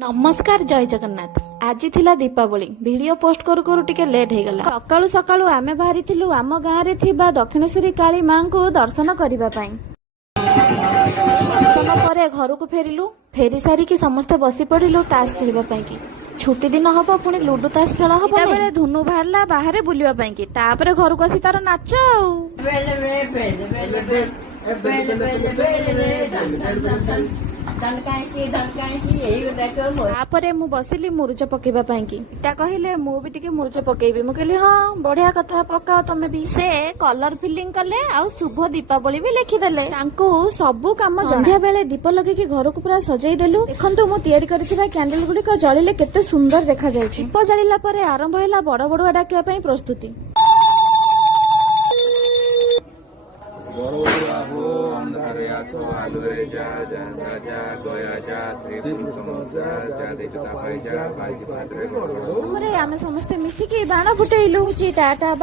नमस्कार जय जगन्नाथ। आज थिला दीपावली वीडियो पोस्ट करू करू टिके लेट हो गला। सकाळू सकाळू आमे बाहरी थिलु आम गाँ रे थिबा दक्षिणेश्वरी काली मां को दर्शन करिबा पई। दर्शन परे घर को फेरिलु। फेरी सारी की समस्त बसी पड़िलु ताश खेलिबा पई की। छुट्टी दिन हबो पुणी लूडो ताश खेल हबो। एटा बेले धुनु बाहरला बाहरे बुलिबा पई की। तापरे घर को आसी तार नाच तापरे मु बसिली मुरुज पकेबा पई की। इटा कहिले मु भी टिके मुरुज पकेबी। मु कहली हां बढ़िया कथा पकाओ तमे भी। से कलर फिलिंग कले आ शुभ दीपावली भी लिखि देले। तांको सब काम संध्या बेले दीप लगे की घर को पूरा सजाई देलु। देखंतु मु तयारी करथिबा कैंडल गुडी को जळिले केते सुंदर देखा जाउची। दीप जळिला परे आरंभ हैला बड़ बड़ डाकिया पई प्रस्तुति। आमे समस्ते मिसिकी बाण फुटेइलु। टाटा।